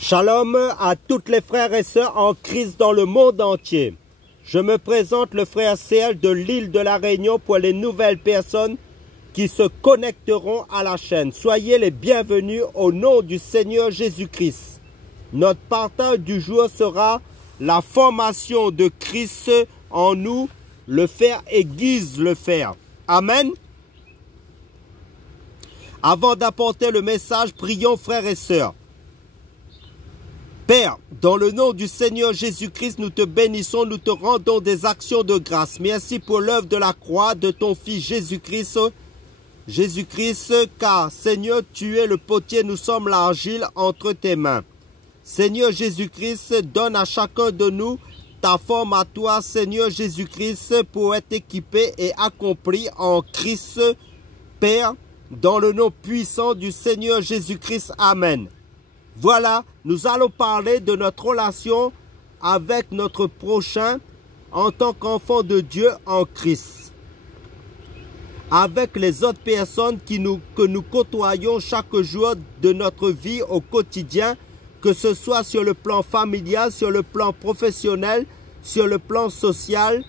Shalom à toutes les frères et sœurs en Christ dans le monde entier. Je me présente le frère CL de l'île de la Réunion pour les nouvelles personnes qui se connecteront à la chaîne. Soyez les bienvenus au nom du Seigneur Jésus-Christ. Notre partage du jour sera la formation de Christ en nous, le faire aiguise le faire. Amen. Avant d'apporter le message, prions frères et sœurs. Père, dans le nom du Seigneur Jésus-Christ, nous te bénissons, nous te rendons des actions de grâce. Merci pour l'œuvre de la croix de ton Fils Jésus-Christ. Car Seigneur, tu es le potier, nous sommes l'argile entre tes mains. Seigneur Jésus-Christ, donne à chacun de nous ta forme à toi, Seigneur Jésus-Christ, pour être équipé et accompli en Christ, Père, dans le nom puissant du Seigneur Jésus-Christ. Amen. Voilà, nous allons parler de notre relation avec notre prochain en tant qu'enfant de Dieu en Christ. Avec les autres personnes que nous côtoyons chaque jour de notre vie au quotidien, que ce soit sur le plan familial, sur le plan professionnel, sur le plan social,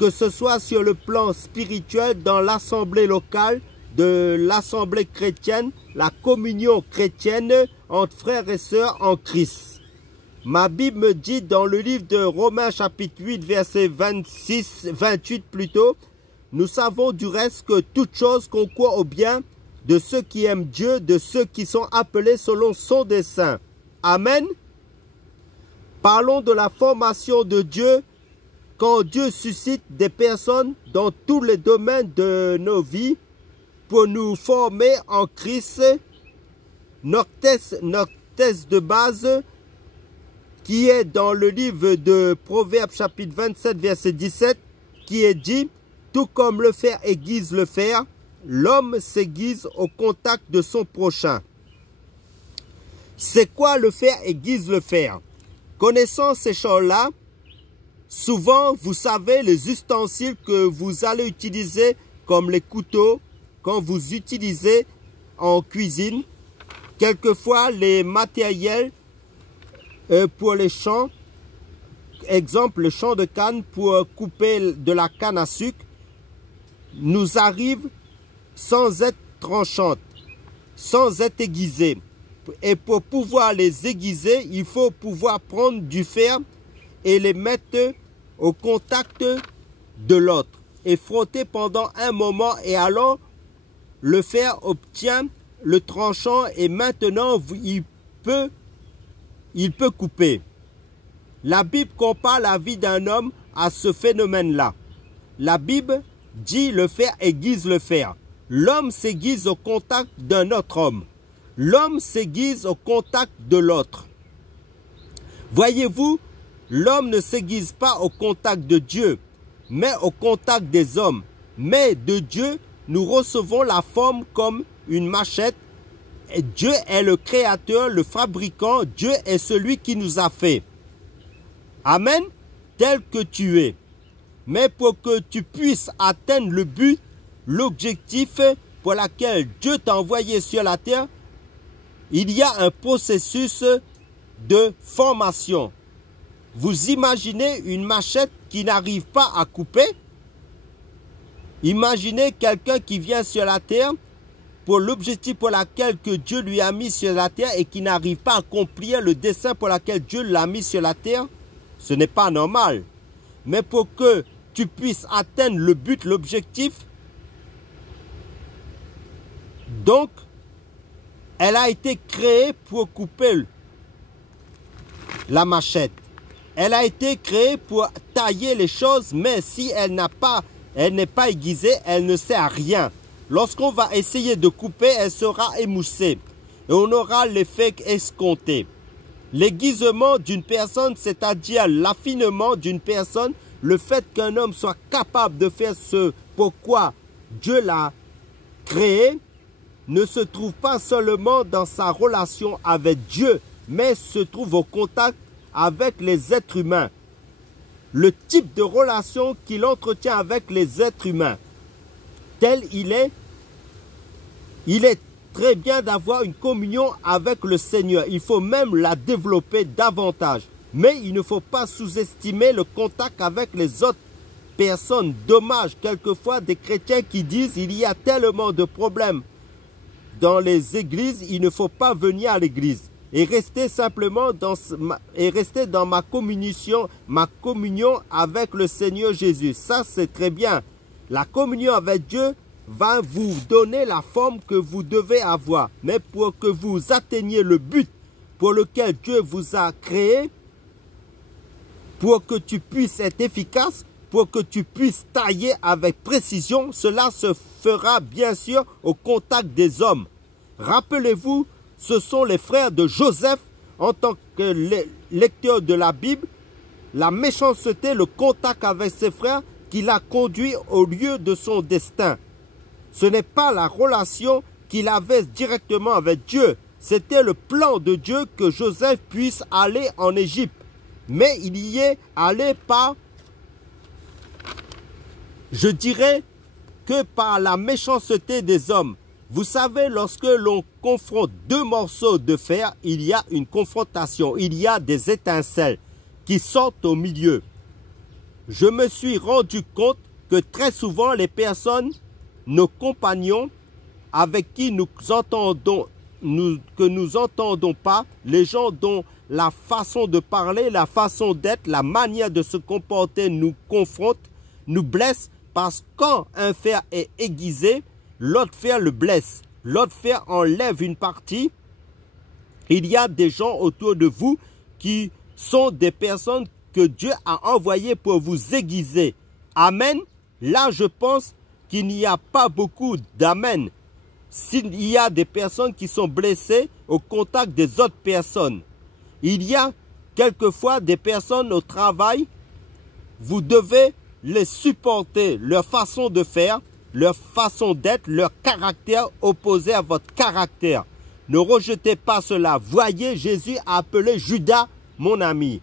que ce soit sur le plan spirituel dans l'assemblée locale, de l'assemblée chrétienne, la communion chrétienne entre frères et sœurs en Christ. Ma Bible me dit dans le livre de Romains chapitre 8 verset 28 plutôt, nous savons du reste que toute chose concourt au bien de ceux qui aiment Dieu, de ceux qui sont appelés selon son dessein. Amen. Parlons de la formation de Dieu quand Dieu suscite des personnes dans tous les domaines de nos vies pour nous former en Christ. Notre texte de base qui est dans le livre de Proverbes chapitre 27 verset 17 qui est dit « Tout comme le fer aiguise le fer, l'homme s'aiguise au contact de son prochain. » C'est quoi le fer aiguise le fer? Connaissant ces choses-là, souvent vous savez les ustensiles que vous allez utiliser comme les couteaux, quand vous utilisez en cuisine, quelquefois les matériels pour les champs, exemple le champ de canne pour couper de la canne à sucre, nous arrivent sans être tranchantes, sans être aiguisées. Et pour pouvoir les aiguiser, il faut pouvoir prendre du fer et les mettre au contact de l'autre et frotter pendant un moment et alors le fer obtient le tranchant et maintenant il peut couper. La Bible compare la vie d'un homme à ce phénomène-là. La Bible dit le fer aiguise le fer. L'homme s'aiguise au contact d'un autre homme. L'homme s'aiguise au contact de l'autre. Voyez-vous, l'homme ne s'aiguise pas au contact de Dieu, mais au contact des hommes. Mais de Dieu, nous recevons la forme comme une machette. Et Dieu est le créateur, le fabricant. Dieu est celui qui nous a fait. Amen. Tel que tu es. Mais pour que tu puisses atteindre le but, l'objectif pour lequel Dieu t'a envoyé sur la terre, il y a un processus de formation. Vous imaginez une machette qui n'arrive pas à couper? Imaginez quelqu'un qui vient sur la terre pour l'objectif pour lequel que Dieu lui a mis sur la terre et qui n'arrive pas à accomplir le dessein pour lequel Dieu l'a mis sur la terre. Ce n'est pas normal. Mais pour que tu puisses atteindre le but, l'objectif, donc, elle a été créée pour couper la machette. Elle a été créée pour tailler les choses, mais si elle n'est pas aiguisée, elle ne sert à rien. Lorsqu'on va essayer de couper, elle sera émoussée et on aura l'effet escompté. L'aiguisement d'une personne, c'est-à-dire l'affinement d'une personne, le fait qu'un homme soit capable de faire ce pourquoi Dieu l'a créé, ne se trouve pas seulement dans sa relation avec Dieu, mais se trouve au contact avec les êtres humains. Le type de relation qu'il entretient avec les êtres humains, tel il est très bien d'avoir une communion avec le Seigneur. Il faut même la développer davantage. Mais il ne faut pas sous-estimer le contact avec les autres personnes. Dommage, quelquefois, des chrétiens qui disent il y a tellement de problèmes dans les églises, il ne faut pas venir à l'église. Et rester simplement dans ma communion avec le Seigneur Jésus. Ça, c'est très bien. La communion avec Dieu va vous donner la forme que vous devez avoir. Mais pour que vous atteigniez le but pour lequel Dieu vous a créé, pour que tu puisses être efficace, pour que tu puisses tailler avec précision, cela se fera bien sûr au contact des hommes. Rappelez-vous, ce sont les frères de Joseph, en tant que lecteur de la Bible, la méchanceté, le contact avec ses frères qui l'a conduit au lieu de son destin. Ce n'est pas la relation qu'il avait directement avec Dieu. C'était le plan de Dieu que Joseph puisse aller en Égypte. Mais il y est allé par, je dirais, que par la méchanceté des hommes. Vous savez, lorsque l'on confronte deux morceaux de fer, il y a une confrontation, il y a des étincelles qui sortent au milieu. Je me suis rendu compte que très souvent les personnes, nos compagnons avec qui nous entendons pas, les gens dont la façon de parler, la façon d'être, la manière de se comporter nous confronte, nous blesse, parce que quand un fer est aiguisé, l'autre fer le blesse. L'autre fer enlève une partie. Il y a des gens autour de vous qui sont des personnes que Dieu a envoyées pour vous aiguiser. Amen. Là, je pense qu'il n'y a pas beaucoup d'amen. S'il y a des personnes qui sont blessées au contact des autres personnes. Il y a quelquefois des personnes au travail, vous devez les supporter, leur façon de faire, leur façon d'être, leur caractère opposé à votre caractère. Ne rejetez pas cela. Voyez, Jésus a appelé Judas mon ami.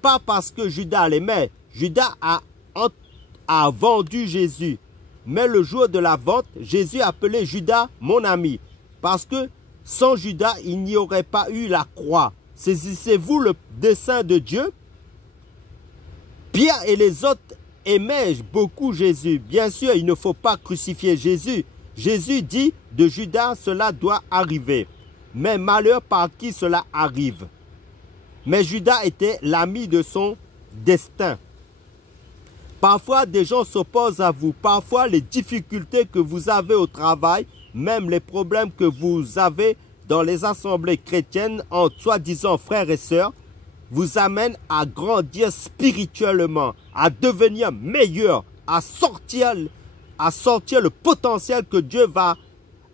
Pas parce que Judas l'aimait. Judas a vendu Jésus. Mais le jour de la vente, Jésus a appelé Judas mon ami. Parce que sans Judas, il n'y aurait pas eu la croix. Saisissez-vous le dessein de Dieu? Pierre et les autres aimaient beaucoup Jésus. Bien sûr, il ne faut pas crucifier Jésus. Jésus dit de Judas, cela doit arriver. Mais malheur par qui cela arrive. Mais Judas était l'ami de son destin. Parfois, des gens s'opposent à vous. Parfois, les difficultés que vous avez au travail, même les problèmes que vous avez dans les assemblées chrétiennes, entre soi-disant frères et sœurs, vous amènent à grandir spirituellement, à devenir meilleur, à sortir le potentiel que Dieu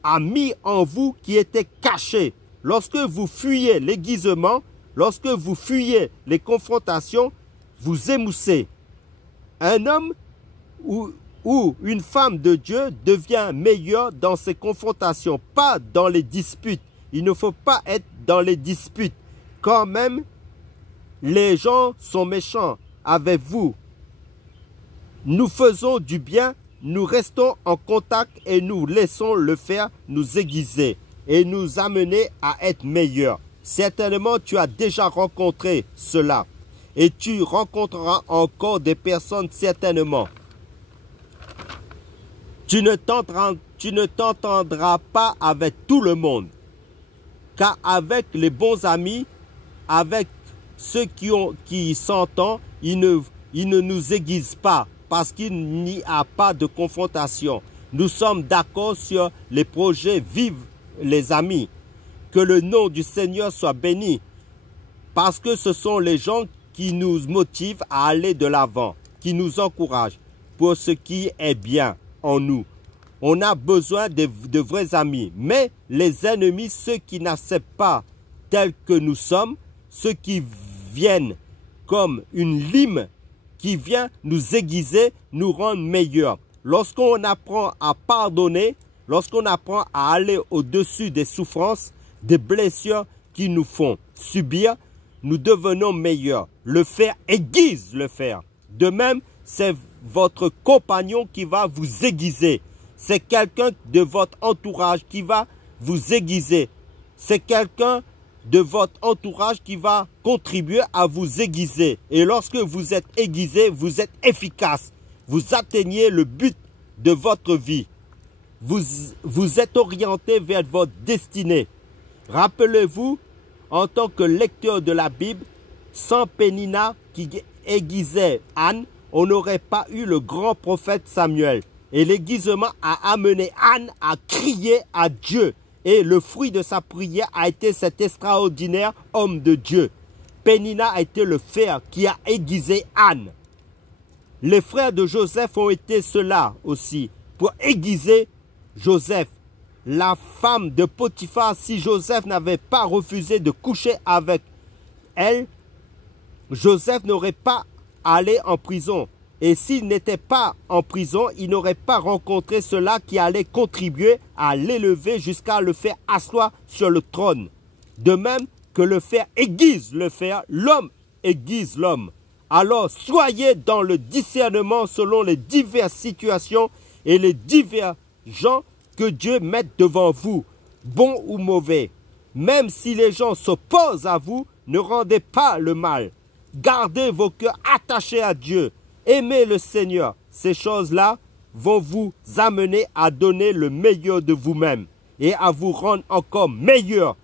a mis en vous qui était caché. Lorsque vous fuyez l'aiguisement, lorsque vous fuyez les confrontations, vous émoussez. Un homme ou une femme de Dieu devient meilleur dans ses confrontations, pas dans les disputes. Il ne faut pas être dans les disputes. Quand même, les gens sont méchants avec vous. Nous faisons du bien, nous restons en contact et nous laissons le faire nous aiguiser et nous amener à être meilleurs. Certainement, tu as déjà rencontré cela. Et tu rencontreras encore des personnes certainement. Tu ne t'entendras pas avec tout le monde. Car avec les bons amis, avec ceux qui s'entendent, ils ne nous aiguisent pas. Parce qu'il n'y a pas de confrontation. Nous sommes d'accord sur les projets. Vive les amis. Que le nom du Seigneur soit béni. Parce que ce sont les gens qui nous motive à aller de l'avant, qui nous encourage pour ce qui est bien en nous. On a besoin de vrais amis, mais les ennemis, ceux qui n'acceptent pas tels que nous sommes, ceux qui viennent comme une lime qui vient nous aiguiser, nous rendre meilleurs. Lorsqu'on apprend à pardonner, lorsqu'on apprend à aller au-dessus des souffrances, des blessures qui nous font subir, nous devenons meilleurs. Le fer aiguise le fer. De même, c'est votre compagnon qui va vous aiguiser. C'est quelqu'un de votre entourage qui va vous aiguiser. C'est quelqu'un de votre entourage qui va contribuer à vous aiguiser. Et lorsque vous êtes aiguisé, vous êtes efficace. Vous atteignez le but de votre vie. Vous êtes orienté vers votre destinée. Rappelez-vous, en tant que lecteur de la Bible, sans Pénina qui aiguisait Anne, on n'aurait pas eu le grand prophète Samuel. Et l'aiguisement a amené Anne à crier à Dieu. Et le fruit de sa prière a été cet extraordinaire homme de Dieu. Pénina a été le fer qui a aiguisé Anne. Les frères de Joseph ont été ceux-là aussi, pour aiguiser Joseph. La femme de Potiphar, si Joseph n'avait pas refusé de coucher avec elle, Joseph n'aurait pas allé en prison. Et s'il n'était pas en prison, il n'aurait pas rencontré cela qui allait contribuer à l'élever jusqu'à le faire asseoir sur le trône. De même que le fer aiguise le fer, l'homme aiguise l'homme. Alors soyez dans le discernement selon les diverses situations et les divers gens que Dieu met devant vous, bons ou mauvais. Même si les gens s'opposent à vous, ne rendez pas le mal. Gardez vos cœurs attachés à Dieu. Aimez le Seigneur. Ces choses-là vont vous amener à donner le meilleur de vous-même et à vous rendre encore meilleur,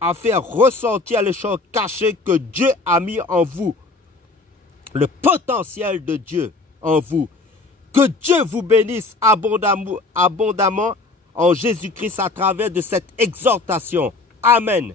à faire ressortir les choses cachées que Dieu a mis en vous, le potentiel de Dieu en vous. Que Dieu vous bénisse abondamment en Jésus-Christ à travers de cette exhortation. Amen.